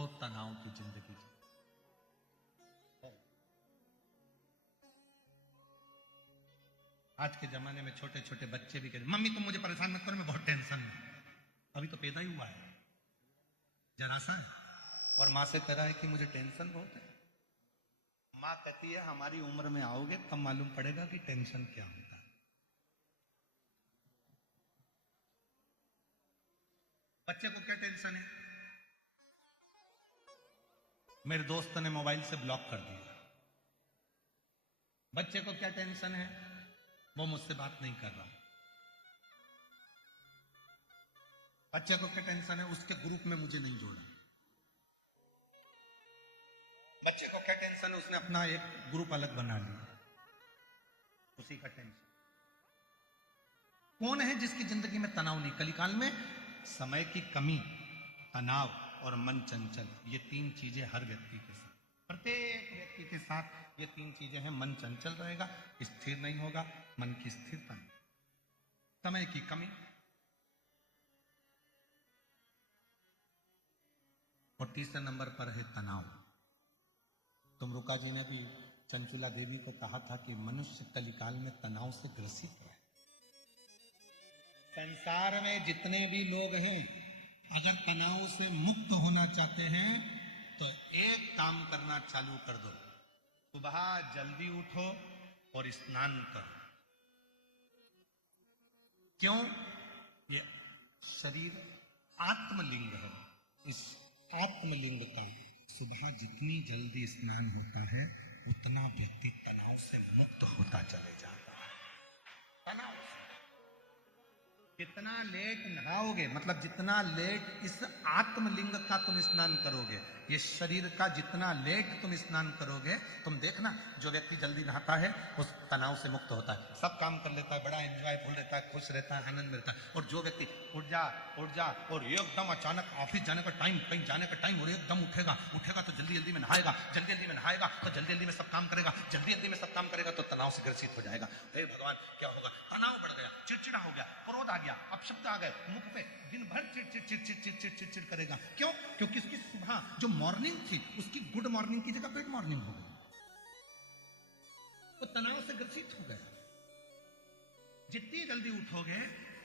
बहुत तनाव की जिंदगी जी। आज के जमाने में छोटे छोटे बच्चे भी कहते मम्मी तुम मुझे परेशान मत करो, मैं बहुत टेंशन में। अभी तो पैदा ही हुआ है, जरा सा है, और माँ से कह रहा है कि मुझे टेंशन बहुत है। माँ कहती है हमारी उम्र में आओगे तब मालूम पड़ेगा कि टेंशन क्या होता है। बच्चे को क्या टेंशन है? मेरे दोस्त ने मोबाइल से ब्लॉक कर दिया। बच्चे को क्या टेंशन है? वो मुझसे बात नहीं कर रहा। बच्चे को क्या टेंशन है? उसके ग्रुप में मुझे नहीं जोड़ा। बच्चे को क्या टेंशन है? उसने अपना एक ग्रुप अलग बना लिया, उसी का टेंशन। कौन है जिसकी जिंदगी में तनाव नहीं? कलिकाल में समय की कमी, तनाव और मन चंचल, ये तीन चीजें हर व्यक्ति के साथ, प्रत्येक व्यक्ति के साथ ये तीन चीजें हैं। मन चंचल रहेगा, स्थिर नहीं होगा, मन की स्थिरता नहीं, समय की कमी और तीसरे नंबर पर है तनाव। तुमरुका जी ने भी चंचुला देवी को कहा था कि मनुष्य कलिकाल में तनाव से ग्रसित है। संसार में जितने भी लोग हैं, अगर तनाव से मुक्त होना चाहते हैं तो एक काम करना चालू कर दो, सुबह जल्दी उठो और स्नान करो। क्यों? ये शरीर आत्मलिंग है। इस आत्मलिंग का सुबह जितनी जल्दी स्नान होता है उतना व्यक्ति तनाव से मुक्त होता चले जाता है। तनाव से जितना लेट नहाओगे, मतलब जितना लेट इस आत्मलिंग का तुम स्नान करोगे, ये शरीर का जितना लेट तुम स्नान करोगे, तुम देखना जो व्यक्ति जल्दी नहाता है उस तनाव से मुक्त होता है, सब काम कर लेता है, बड़ा एंजॉयफुल रहता है, खुश रहता है, आनंद मिलता है। और जो व्यक्ति उठ जा और एकदम अचानक ऑफिस जाने का टाइम, कहीं जाने का टाइम, और एकदम उठेगा तो जल्दी जल्दी में नहाएगा, जल्दी जल्दी में नहाएगा तो जल्दी जल्दी में सब काम करेगा, जल्दी जल्दी में सब काम करेगा तो तनाव से ग्रसित हो जाएगा। हे भगवान, क्या होगा? तनाव बढ़ गया, चिड़चिड़ा हो गया, क्रोध आ गया, अपशब्द आ गए मुख पे, दिन भर चिड़चिड़ करेगा। क्यों? क्योंकि उसकी सुबह जो मॉर्निंग थी उसकी गुड मॉर्निंग की जगह बैड मॉर्निंग हो गई, तो तनाव से ग्रसित हो गया। जितनी जल्दी उठोगे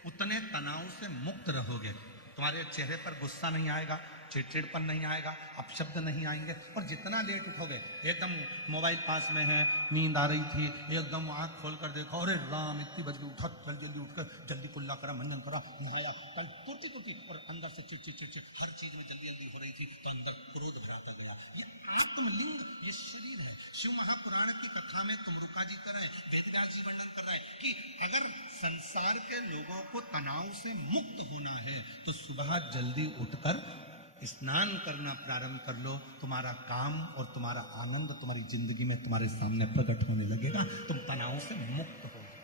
उतने तनाव से मुक्त रहोगे। तुम्हारे चेहरे पर गुस्सा नहीं आएगा, चिड़चिड़पन नहीं आएगा, अपशब्द नहीं आएंगे। और जितना लेट उठोगे, एकदम मोबाइल पास में है, नींद आ रही थी, एकदम आंख खोल कर देखो, अरे राम इतनी बज गई, उठा, जल्दी जल्दी उठकर जल्दी कुल्ला करा, मंजन करा, नहाया, कल तुरती और अंदर से चिड़ हर चीज में जल्दी जल्दी हो रही थी तो अंदर क्रोध भराता गया। ये आत्मलिंग, ये शरीर है। शिव महापुराण की कथा में तुमरुका जी कर रहे हैं, वेदव्यास जी वर्णन कर रहे हैं कि अगर संसार के लोगों को तनाव से मुक्त होना है तो सुबह जल्दी उठकर स्नान करना प्रारंभ कर लो। तुम्हारा काम और तुम्हारा आनंद तुम्हारी जिंदगी में तुम्हारे सामने प्रकट होने लगेगा, तुम तनाव से मुक्त हो जाओ।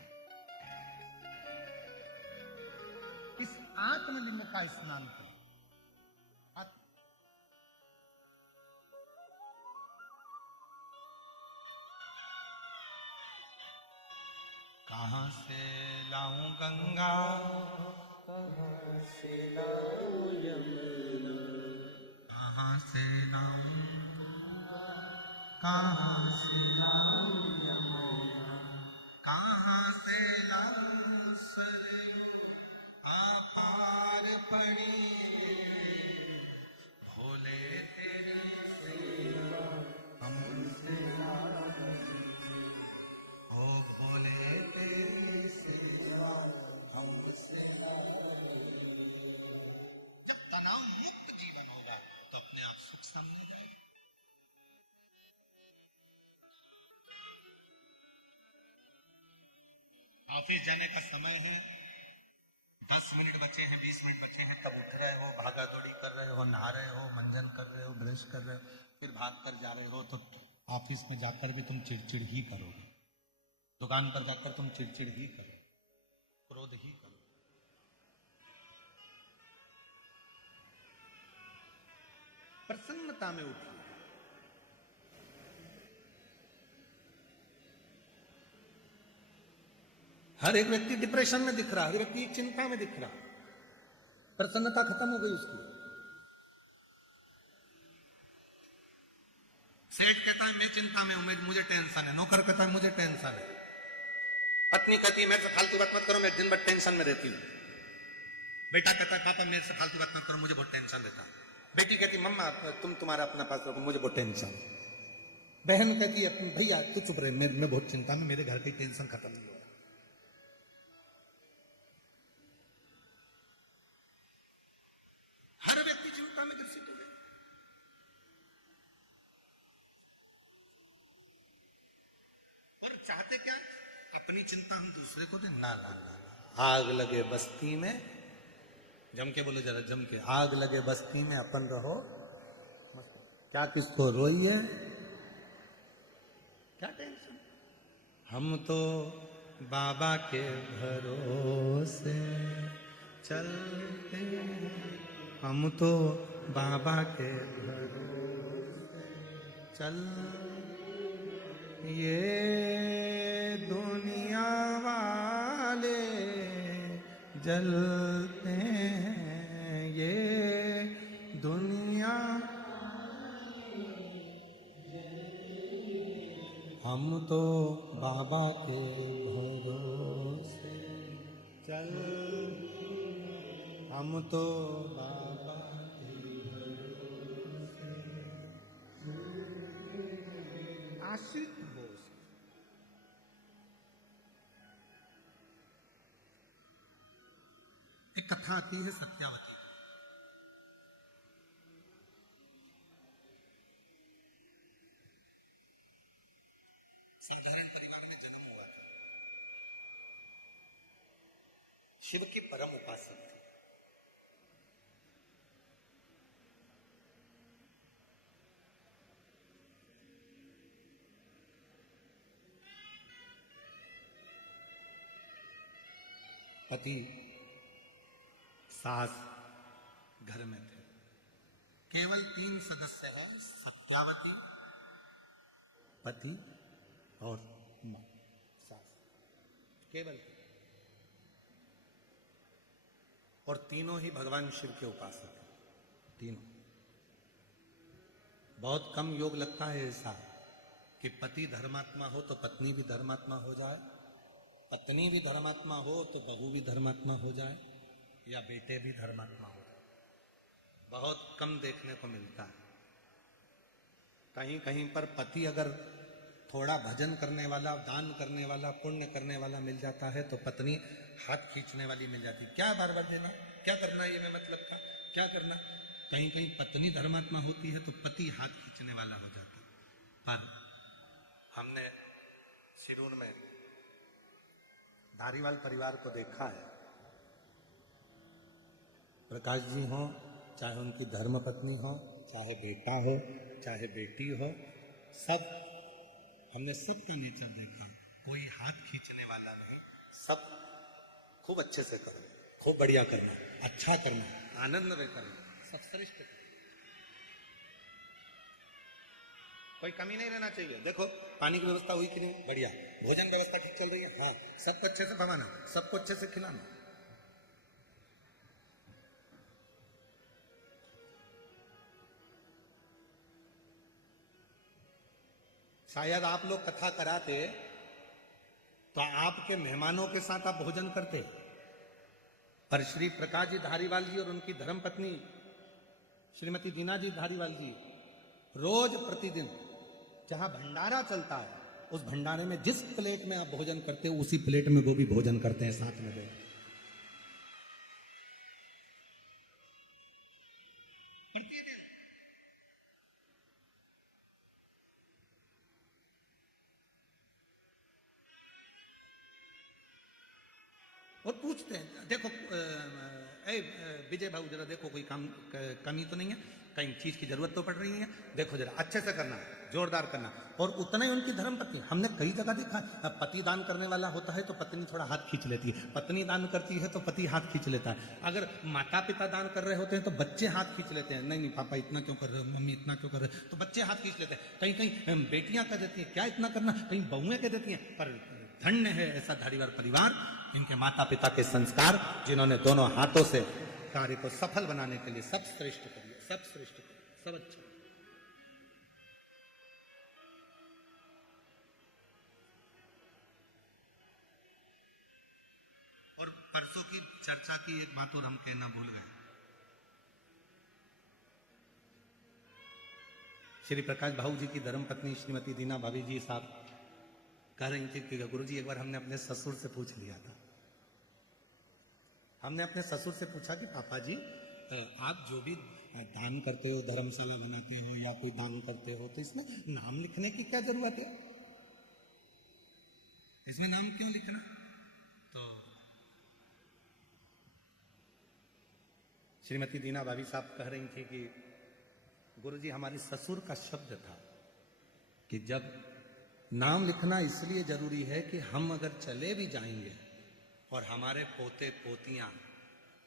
इस आत्मलिंग का स्नान करो। कहां से लाऊं गंगा, कहां से लाऊं यमुना, कहां से लाऊं, कहां से लाऊं यमुना, कहां से लाऊं सरयू अपार पड़ी, भोले तेरी सेवा हमसे ओ भोले तेरी सेवा हमसे। जब तनाव मुक्त जीवन होगा तो अपने आप सुख सामने आ जाएगा। ऑफिस जाने का समय है, 10 मिनट बचे हैं, 20 मिनट बचे हैं, तब उठ रहे हो, भागा दौड़ी कर रहे हो, नहा रहे हो, मंजन कर रहे हो, ब्रश कर रहे हो, फिर भाग कर जा रहे हो, तो ऑफिस में जाकर भी तुम चिड़चिड़ ही करोगे, दुकान पर जाकर तुम चिड़चिड़ ही करो, क्रोध ही करो। प्रसन्नता में उठो। हर एक व्यक्ति डिप्रेशन में दिख रहा है, हर व्यक्ति चिंता में दिख रहा है, प्रसन्नता खत्म हो गई उसकी। सेठ कहता है मैं चिंता में हूं, मुझे टेंशन है। नौकर कहता है मुझे टेंशन है। पत्नी कहती है मेरे से फालतू बात मत करो, मैं दिन भर टेंशन में रहती हूँ। बेटा कहता है पापा मेरे से फालतू बात मत करो, मुझे बहुत टेंशन रहता है। बेटी कहती मम्मा तुम तुम्हारा अपना पास रखो, मुझे बहुत टेंशन। बहन कहती है भैया तू चुप रहे, मैं बहुत चिंता में, मेरे घर की टेंशन खत्म नहीं हो रहा। हर व्यक्ति चिंता में ग्रसित हो गया। और चाहते क्या? अपनी चिंता हम दूसरे को दें। ना ना ना, आग लगे बस्ती में, जम के बोलो जरा, जम के, आग लगे बस्ती में अपन रहो मस्त। क्या किसको रोइए, क्या टेंशन। हम तो बाबा के भरोसे चलते हैं, हम तो बाबा के भरोसे चल, ये दुनिया वाले जलते हैं, ये दुनिया, हम तो बाबा के भरोसे चल, हम तो बाबा के भरोसे। आशिक बोस। एक कथा आती है सत्यावती। साधारण परिवार में जन्म हुआ था। शिव की परम उपासक थी। पति सास घर में थे। केवल 3 सदस्य हैं, सत्यावती, पति और मां, सास, केवल। और तीनों ही भगवान शिव के उपासक हैं, तीनों। बहुत कम योग लगता है ऐसा कि पति धर्मात्मा हो तो पत्नी भी धर्मात्मा हो जाए, पत्नी भी धर्मात्मा हो तो बहू भी धर्मात्मा हो जाए, या बेटे भी धर्मात्मा हो जाए। बहुत कम देखने को मिलता है। कहीं कहीं पर पति अगर थोड़ा भजन करने वाला, दान करने वाला, पुण्य करने वाला मिल जाता है तो पत्नी हाथ खींचने वाली मिल जाती। क्या बार बार देना, क्या करना, ये मैं मतलब था, क्या करना। कहीं कहीं पत्नी धर्मात्मा होती है तो पति हाथ खींचने वाला हो जाता। पर हमने शिरूर में धारीवाल परिवार को देखा है। प्रकाश जी हो, चाहे उनकी धर्म पत्नी हो, चाहे बेटा हो, चाहे बेटी हो, सब हमने सबका नेचर देखा। कोई हाथ खींचने वाला नहीं, सब खूब अच्छे से करना, खूब बढ़िया करना, अच्छा करना, आनंद में करना, सब श्रेष्ठ करना। कोई कमी नहीं रहना चाहिए। देखो पानी की व्यवस्था हुई कि नहीं, बढ़िया। भोजन व्यवस्था ठीक चल रही है, हाँ। सबको अच्छे से भवाना, सबको अच्छे से खिलाना। शायद आप लोग कथा कराते तो आपके मेहमानों के साथ आप भोजन करते, पर श्री प्रकाश जी धारीवाल जी और उनकी धर्मपत्नी श्रीमती दीना जी धारीवाल जी रोज प्रतिदिन जहां भंडारा चलता है, उस भंडारे में जिस प्लेट में आप भोजन करते हो उसी प्लेट में वो भी भोजन करते हैं साथ में। प्रतिदिन। और पूछते हैं, देखो विजय भाऊ जरा देखो कोई काम कमी तो नहीं है, कहीं चीज की जरूरत तो पड़ रही है, देखो जरा अच्छे से करना, जोरदार करना। और उतना ही उनकी धर्मपत्नी, हमने कई जगह देखा, पति दान करने वाला होता है तो पत्नी थोड़ा हाथ खींच लेती है, पत्नी दान करती है तो पति हाथ खींच लेता है। अगर माता पिता दान कर रहे होते हैं तो बच्चे हाथ खींच लेते हैं, नहीं नहीं पापा इतना क्यों कर रहे हो, मम्मी इतना क्यों कर रहे हो, तो बच्चे हाथ खींच लेते हैं। कहीं कहीं बेटियां कह देती हैं क्या इतना करना, कहीं बहुएं कह देती हैं। पर धन्य है ऐसा धारीवाल परिवार, इनके माता पिता के संस्कार, जिन्होंने दोनों हाथों से कार्य को सफल बनाने के लिए सब श्रेष्ठ करिए, सब श्रेष्ठ करिए, सब अच्छा। परसों की चर्चा की एक बात और हम कहना भूल गए। श्री प्रकाश भाऊ जी की धर्मपत्नी श्रीमती दीना भाभी जी साहब कह रही थी कि गुरु जी एक बार हमने अपने ससुर से पूछ लिया था। हमने अपने ससुर से पूछा कि पापा जी आप जो भी दान करते हो, धर्मशाला बनाते हो या कोई दान करते हो, तो इसमें नाम लिखने की क्या जरूरत है? इसमें नाम क्यों लिखना? तो श्रीमती दीना भाभी साहब कह रही थी कि गुरुजी हमारे ससुर का शब्द था कि जब नाम लिखना इसलिए जरूरी है कि हम अगर चले भी जाएंगे और हमारे पोते पोतियां,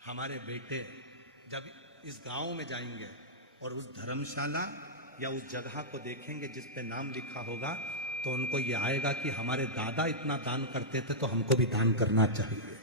हमारे बेटे जब इस गांव में जाएंगे और उस धर्मशाला या उस जगह को देखेंगे जिस पे नाम लिखा होगा, तो उनको ये आएगा कि हमारे दादा इतना दान करते थे तो हमको भी दान करना चाहिए।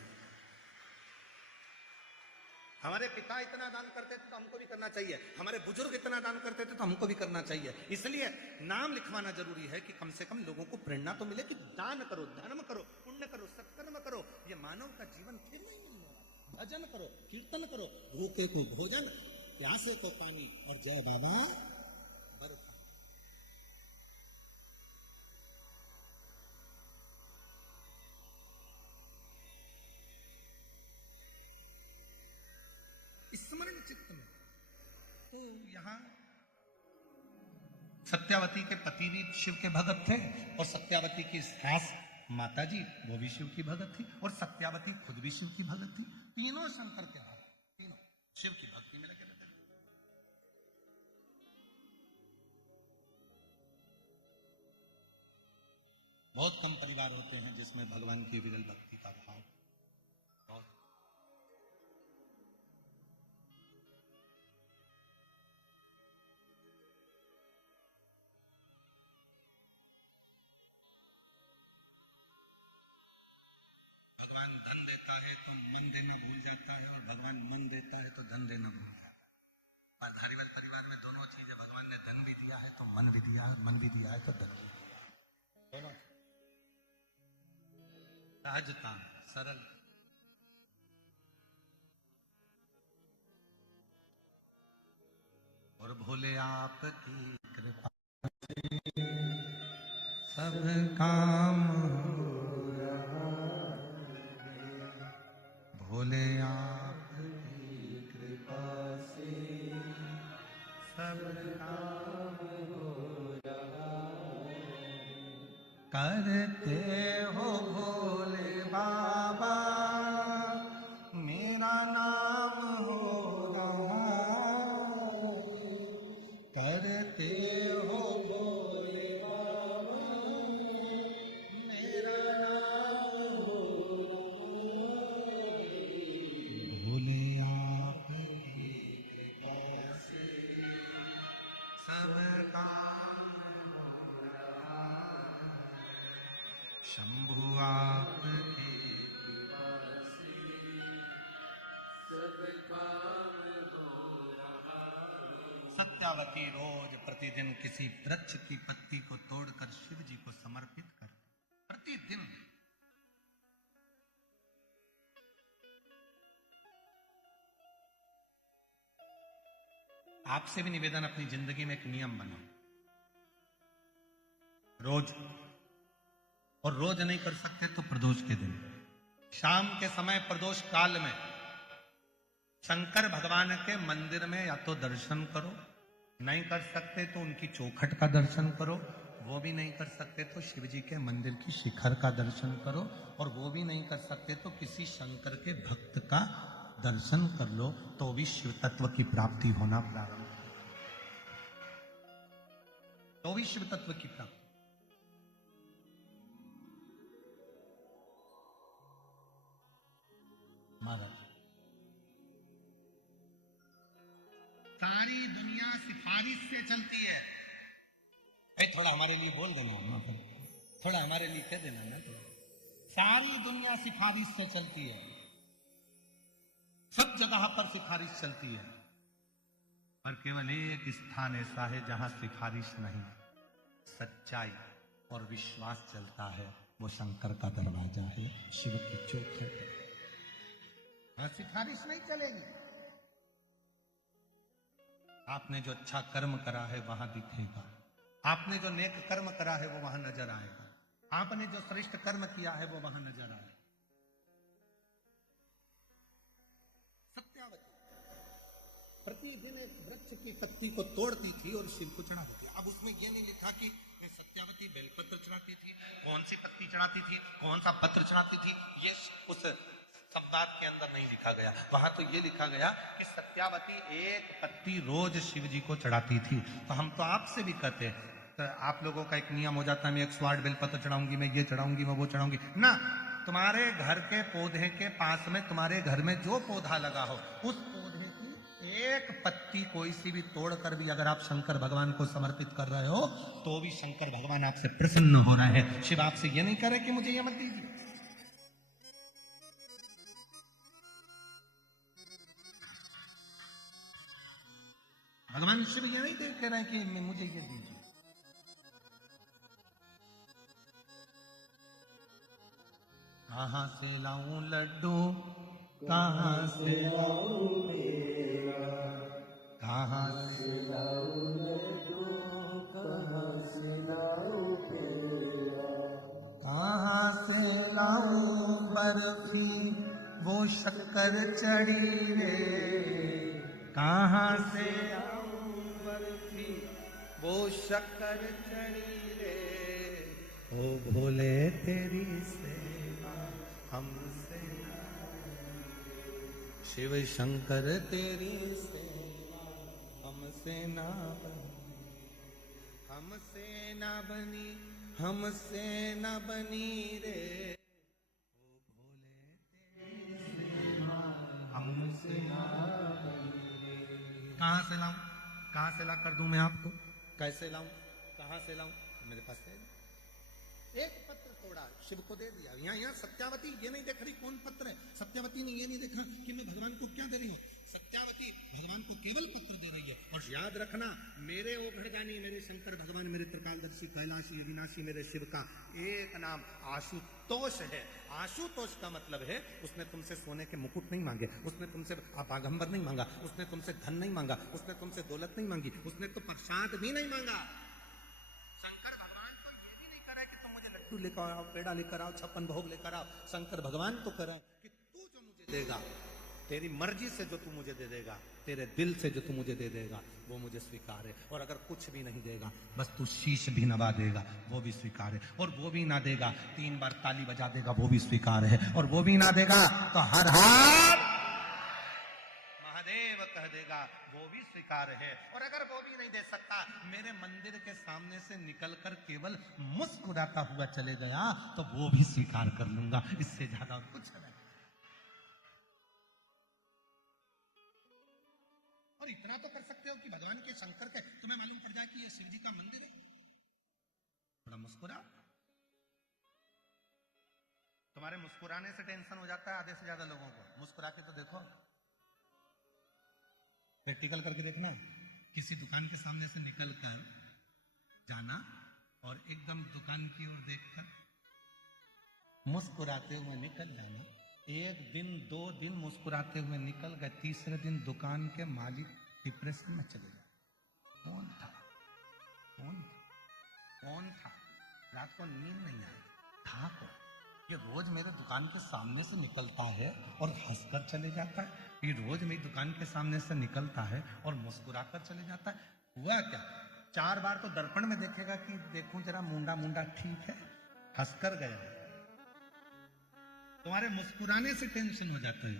हमारे पिता इतना दान करते थे तो हमको भी करना चाहिए। हमारे बुजुर्ग इतना दान करते थे तो हमको भी करना चाहिए। इसलिए नाम लिखवाना जरूरी है कि कम से कम लोगों को प्रेरणा तो मिले कि दान करो, धर्म करो, पुण्य करो, सत्कर्म करो। ये मानव का जीवन फिर नहीं मिलने वाला। भजन करो, कीर्तन करो, भूखे को भोजन, प्यासे को पानी और जय बाबा बरखा। स्मरण चित्त में तो यहां सत्यावती के पति भी शिव के भगत थे और सत्यावती की सास माता जी वो भी शिव की भगत थी और सत्यावती खुद भी शिव की भगत थी। तीनों शंकर के भगत, तीनों शिव की भक्ति में लगे रहते। बहुत कम परिवार होते हैं जिसमें भगवान की विरल भक्ति का भाव बहुत। भगवान धन देता है तो मन देना भूल जाता है और भगवान मन देता है तो धन देना भूल जाता है। और धारीवाल परिवार में दोनों चीजें, भगवान ने धन भी दिया है तो मन भी दिया है, मन भी दिया है तो धन भी दिया है। दोनों सहजता, सरल। और भोले आपकी कृपा से सब काम हो रहा है। भोले आपकी कृपा से सब काम हो रहा है। करते हो भोले बाबा मेरा नाम हो रहा है। करते हो भोले बाबा मेरा नाम हो रहा है। भोले आपकी कृपा से सब काम हो रहा है। शंभु आपकी कृपा से सब काम हो रहा है। सत्यावती रोज प्रतिदिन किसी वृक्ष की पत्ती को तोड़कर शिव जी को समर्पित कर, प्रतिदिन। आपसे भी निवेदन, अपनी जिंदगी में एक नियम बनाओ, रोज, और रोज नहीं कर सकते तो प्रदोष के दिन, शाम के समय प्रदोष काल में शंकर भगवान के मंदिर में या तो दर्शन करो, नहीं कर सकते तो उनकी चौखट का दर्शन करो, वो भी नहीं कर सकते तो शिव जी के मंदिर की शिखर का दर्शन करो, और वो भी नहीं कर सकते तो किसी शंकर के भक्त का दर्शन कर लो, तो भी शिव तत्व की प्राप्ति होना प्रारंभ, तो भी शिव तत्व की प्राप्ति। महाराज सारी दुनिया सिफारिश से चलती है। थोड़ा हमारे लिए बोल देना, थोड़ा हमारे लिए कह देना ना। सारी दुनिया सिफारिश से चलती है, सब जगह पर सिफारिश चलती है, पर केवल एक स्थान ऐसा है जहां सिफारिश नहीं, सच्चाई और विश्वास चलता है। वो शंकर का दरवाजा है, शिव की चौखट है। हाँ, सिफारिश नहीं चलेगी। आपने जो अच्छा कर्म करा है वहां दिखेगा, आपने जो नेक कर्म करा है वो वहां नजर आएगा, आपने जो श्रेष्ठ कर्म किया है वो वहां नजर आएगा। सत्यावती प्रतिदिन एक वृक्ष की पत्ती को तोड़ती थी और शिव को चढ़ाती थी। अब उसमें यह नहीं लिखा कि सत्यावती बेलपत्र चढ़ाती थी, कौन सी पत्ती चढ़ाती थी, कौन सा पत्र चढ़ाती थी, ये उस शब्दार्थ के अंदर नहीं लिखा गया। वहां तो ये लिखा गया कि सत्यावती एक पत्ती रोज शिव जी को चढ़ाती थी। तो हम तो आपसे भी कहते हैं, तो आप लोगों का एक नियम हो जाता है, मैं 108 बेलपत्र चढ़ाऊंगी, मैं ये चढ़ाऊंगी, मैं वो चढ़ाऊंगी ना। तुम्हारे घर के पौधे के पास में, तुम्हारे घर में जो पौधा लगा हो, उस पौधे की एक पत्ती कोई सी भी तोड़कर भी अगर आप शंकर भगवान को समर्पित कर रहे हो तो भी शंकर भगवान आपसे प्रसन्न हो रहे हैं। शिव आपसे ये नहीं कह रहे कि मुझे ये मत दीजिए। भगवान शिव ये नहीं कह रहे हैं कि मुझे ये दीजिए। कहां से लाऊं लड्डू, कहां से लाऊं मेवा, कहां से लाऊं लड्डू, कहां से लाऊं मेवा, कहां से लाऊं बर्फी वो शक्कर चढ़ी रे, कहां से लाऊं बर्फी वो शक्कर चढ़ी रे, ओ भोले तेरी सेवा हमसे शिव शंकर तेरी सेवा हमसे ना बनी, हमसे ना बनी, हमसे ना बनी रे, ओ भोले तेरी सेवा हमसे ना बनी रे। कहां से लाऊं, कहां से ला कर दूं मैं आपको, कैसे लाऊं, कहां से लाऊं, मेरे पास है। एक पत्र तोड़ा, शिव को दे दिया। यहाँ सत्यावती ये नहीं देख रही कौन पत्र है, सत्यावती ने ये नहीं देखा कि मैं भगवान को क्या दे रही हूँ, सत्यावती भगवान को केवल पत्र दे रही है। और याद रखना, मेरे ओ घड़गानी, मेरे शंकर भगवान, मेरे त्रिकालदर्शी कैलाशी विनाशी मेरे शिव का एक नाम आशुतोष है। आशुतोष का मतलब है उसने तुमसे सोने के मुकुट नहीं मांगे, उसने तुमसे बागंबर नहीं मांगा, उसने तुमसे धन नहीं मांगा, उसने तुमसे दौलत नहीं मांगी, उसने तो प्रसाद भी नहीं मांगा। शंकर भगवान तो ये भी नहीं करा कि तुम मुझे लड्डू लेकर आओ, पेड़ा लेकर आओ, 56 भोग लेकर आओ। शंकर भगवान तो करा कि तू जो मुझे देगा, तेरी मर्जी से जो तू मुझे दे देगा, तेरे दिल से जो तू मुझे दे देगा, वो मुझे स्वीकार है। और अगर कुछ भी नहीं देगा, बस तू शीश भी नवा देगा, वो भी स्वीकार है। और वो भी ना देगा, 3 बार ताली बजा देगा, वो भी स्वीकार है। और वो भी ना देगा तो हर हर महादेव कह देगा, वो भी स्वीकार है। और अगर वो भी नहीं दे सकता, मेरे मंदिर के सामने से निकलकर केवल मुस्कुराता हुआ चले गया, तो वो भी स्वीकार कर लूंगा। इससे ज्यादा कुछ नहीं। और इतना तो कर सकते हो कि भगवान के शंकर के तुम्हें मालूम पड़ जाए कि ये शिव जी का मंदिर है, थोड़ा मुस्कुरा। तुम्हारे मुस्कुराने से टेंशन हो जाता है आधे से ज्यादा लोगों को। मुस्कुरा के तो देखो, प्रैक्टिकल करके देखना। किसी दुकान के सामने से निकल कर जाना और एकदम दुकान की ओर देखकर मुस्कुराते हुए निकल जाना। 1 दिन 2 दिन मुस्कुराते हुए निकल गए, तीसरे दिन दुकान के मालिक डिप्रेशन में चले गए। कौन था, कौन था, कौन था? रात को नींद नहीं आई, था कौन? ये रोज मेरे दुकान के सामने से निकलता है और हंसकर चले जाता है, ये रोज मेरी दुकान के सामने से निकलता है और मुस्कुराकर चले जाता है। हुआ क्या? 4 बार तो दर्पण में देखेगा कि देखूं जरा मुंडा मुंडा ठीक है, हंसकर गया। तुम्हारे मुस्कुराने से टेंशन हो जाता है।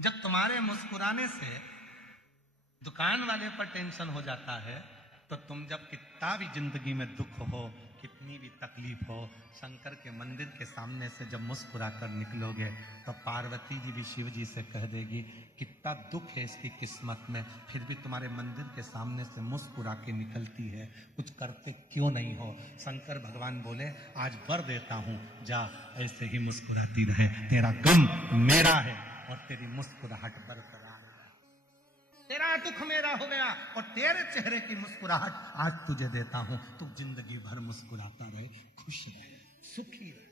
जब तुम्हारे मुस्कुराने से दुकान वाले पर टेंशन हो जाता है, तो तुम जब कितना भी जिंदगी में दुख हो, कितनी भी तकलीफ हो, शंकर के मंदिर के सामने से जब मुस्कुराकर निकलोगे, तो पार्वती जी भी शिव जी से कह देगी, कितना दुख है इसकी किस्मत में, फिर भी तुम्हारे मंदिर के सामने से मुस्कुरा के निकलती है, कुछ करते क्यों नहीं हो? शंकर भगवान बोले, आज वर देता हूं, जा ऐसे ही मुस्कुराती रहे, तेरा गम मेरा है और तेरी मुस्कुराहट बरकरार, तेरा दुख मेरा हो गया और तेरे चेहरे की मुस्कुराहट आज तुझे देता हूं। तू जिंदगी भर मुस्कुराता रहे, खुश रहे, सुखी रहे।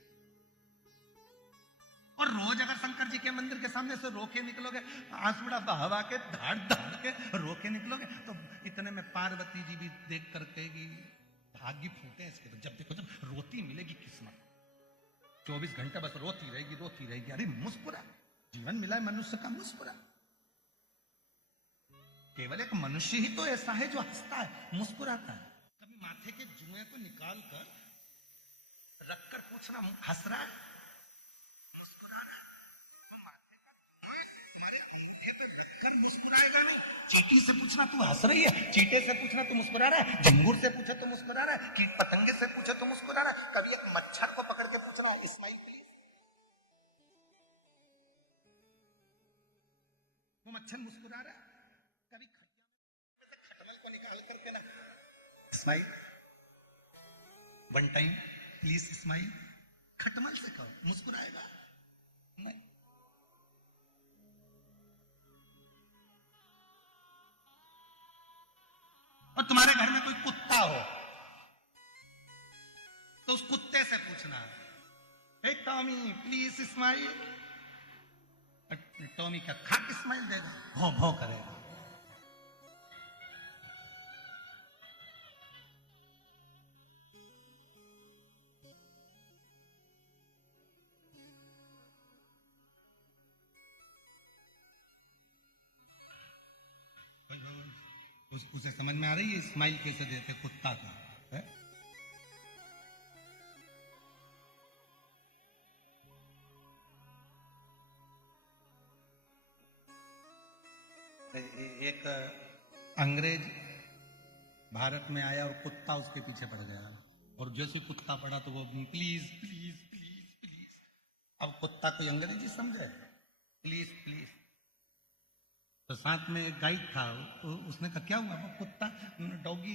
और रोज अगर शंकर जी के मंदिर के सामने से रोके निकलोगे, आंसुड़ा बहावा के धाड़ धाड़ के रोके निकलोगे, तो इतने में पार्वती जी भी देख कर कहेगी भाग्य फूटे इसके, तो जब देखो जब रोती मिलेगी किस्मत, 24 घंटे बस रोती रहेगी रोती रहेगी। अरे मुस्कुरा, जीवन मिला है मनुष्य का, मुस्कुरा। केवल एक मनुष्य ही तो ऐसा है जो हंसता है, मुस्कुराता है। कभी माथे के जुए को निकाल कर रखकर पूछना हंस रहा है, मुस्कुरा रहा है? तो माथे का जुआ तुम्हारे अंगूठे पे रखकर मुस्कुराएगा नहीं। चींटी से पूछना तू हंस रही है, चींटे से पूछना तू मुस्कुरा रहा है, झिंगुर से पूछे तो मुस्कुरा रहा है, कीट पतंगे से पूछे तो मुस्कुरा रहा है। कभी एक मच्छर को पकड़ के पूछना स्माइल प्लीज, वो मच्छर मुस्कुरा रहा है। कभी खटिया में से खटमल को निकाल करके ना smile, one time please smile, खटमल से कहो, मुस्कुराएगा नहीं। और तुम्हारे घर में कोई कुत्ता हो तो उस कुत्ते से पूछना, हे टॉमी प्लीज स्माइल। टॉमी क्या खाक स्माइल देगा, भौ भौ करेगा। उसे समझ में आ रही है स्माइल कैसे देते कुत्ता का है? एक अंग्रेज भारत में आया और कुत्ता उसके पीछे पड़ गया, और जैसे कुत्ता पड़ा तो वो प्लीज प्लीज प्लीज प्लीज। अब कुत्ता कोई अंग्रेजी समझे, प्लीज प्लीज। तो साथ में एक गाइड था, उसने कहा क्या हुआ? वो कुत्ता डॉगी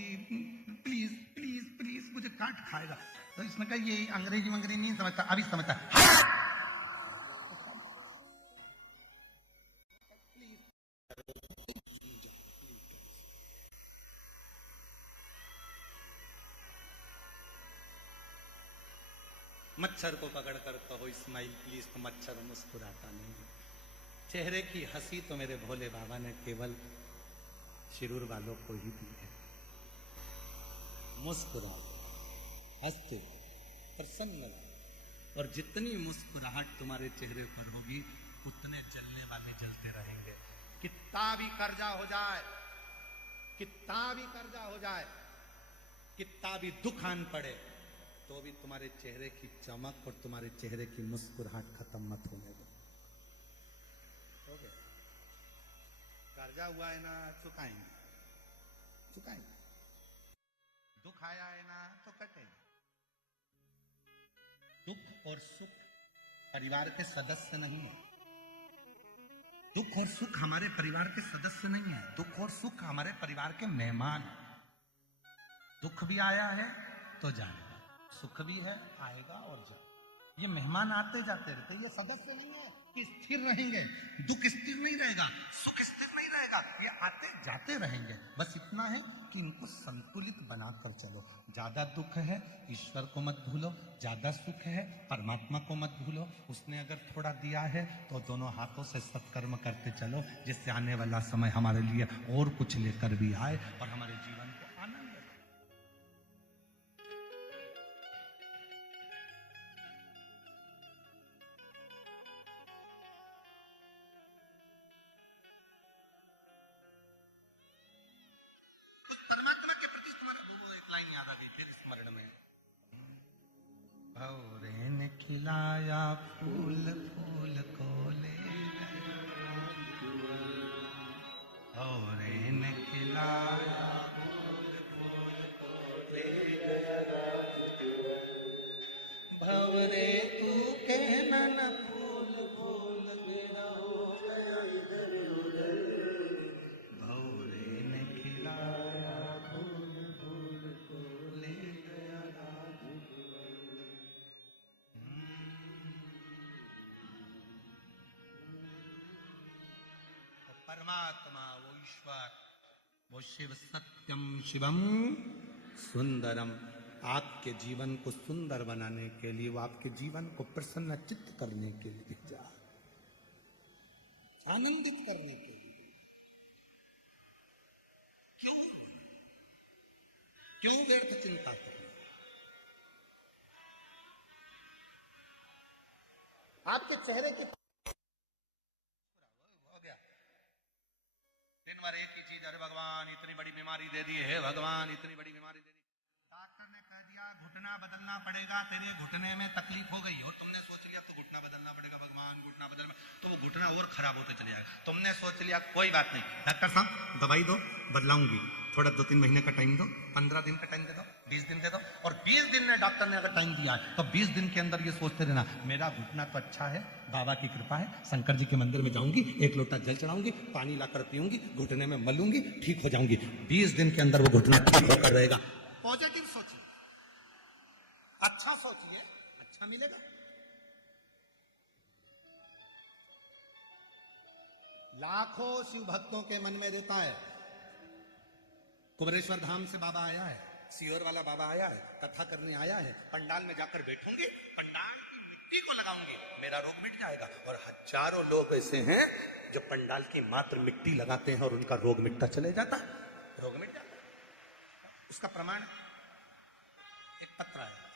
प्लीज प्लीज प्लीज मुझे काट खाएगा। तो इसने कहा ये अंग्रेजी वंग्रेजी नहीं समझता, अभी समझता। मच्छर को पकड़ कर कहो स्माइल प्लीज, तो मच्छर मुस्कुराता नहीं। चेहरे की हंसी तो मेरे भोले बाबा ने केवल शिरूर वालों को ही दी है। मुस्कुरा, हंसते, प्रसन्न, और जितनी मुस्कुराहट तुम्हारे चेहरे पर होगी उतने जलने वाले जलते रहेंगे। कितना भी कर्जा हो जाए, कितना भी कर्जा हो जाए, कितना भी दुख आन पड़े, तो भी तुम्हारे चेहरे की चमक और तुम्हारे चेहरे की मुस्कुराहट खत्म मत होने दो। हो गया? कर्जा हुआ है ना, चुकाएंगे चुकाएंगे। दुख आया है ना, तो कटेंगे। दुख और सुख परिवार के सदस्य नहीं है। दुख और सुख हमारे परिवार के सदस्य नहीं है। दुख और सुख हमारे परिवार के मेहमान। दुख भी आया है तो जाएगा, सुख भी है आएगा और जाएगा। ये मेहमान आते जाते रहते, ये सदस्य नहीं है कि स्थिर रहेंगे। दुख स्थिर नहीं रहेगा, सुख स्थिर नहीं रहेगा, ये आते जाते रहेंगे। बस इतना है कि इनको संतुलित बनाकर चलो। ज्यादा दुख है ईश्वर को मत भूलो, ज्यादा सुख है परमात्मा को मत भूलो। उसने अगर थोड़ा दिया है तो दोनों हाथों से सत्कर्म करते चलो, जिससे आने वाला समय हमारे लिए और कुछ लेकर भी आए और हमारे जीवन को आनंद दे। परमात्मा के प्रति तुम्हारा वो एक लाइन याद आ गई फिर स्मरण में। भौरे ने खिलाया फूल फूल को ले गया, भौरे ने खिलाया फूल फूल को ले गया। भौरे तू कहना न फूल फूल मेरा हो गया इधर उधर। भौरे ने खिलाया फूल फूल को ले गया राजकुंवर। परमात्मा वो ईश्वर, वो शिव सत्यम शिवम सुंदरम आपके जीवन को सुंदर बनाने के लिए, वो आपके जीवन को प्रसन्न चित्त करने के लिए भेजा, आनंदित करने के लिए। क्यों व्यर्थ चिंता करना? आपके चेहरे की हो गया दिन भर एक ही चीज, अरे भगवान इतनी बड़ी बीमारी दे दी है, भगवान इतनी बड़ी बीमारी दे दी। डॉक्टर ने कह दिया घुटना बदलना पड़ेगा, तेरे घुटने में तकलीफ हो गई, और तुमने सोच लिया तो घुटना बदलना पड़ेगा, भगवान घुटना बदलना, तो वो घुटना और खराब होते चले जाएगा। तुमने सोच लिया कोई बात नहीं, डॉक्टर साहब दवाई दो, बदलाऊंगी, थोड़ा 2-3 महीने का टाइम दो, 15 दिन का टाइम दे दो, 20 दिन दे दो, और 20 दिन में डॉक्टर ने अगर टाइम दिया है तो 20 दिन के अंदर ये सोचते रहना, मेरा घुटना तो अच्छा है, बाबा की कृपा है, शंकर जी के मंदिर में जाऊंगी, 1 लोटा जल चढ़ाऊंगी, पानी लाकर पीऊंगी, घुटने में मलूंगी, ठीक हो जाऊंगी। 20 दिन के अंदर वो घुटना ठीक होकर रहेगा। पॉजिटिव सोचिए, अच्छा सोचिए, अच्छा मिलेगा। लाखों शिव भक्तों के मन में रहता है, कुबरेश्वर धाम से बाबा आया है, सीहोर वाला बाबा आया है, कथा करने आया है, पंडाल में जाकर बैठूंगी, पंडाल की मिट्टी को लगाऊंगी, मेरा रोग मिट जाएगा। और हजारों लोग ऐसे हैं जो पंडाल की मात्र मिट्टी लगाते हैं और उनका रोग मिटता चले जाता, रोग मिट जाता। उसका प्रमाण एक पत्र आया,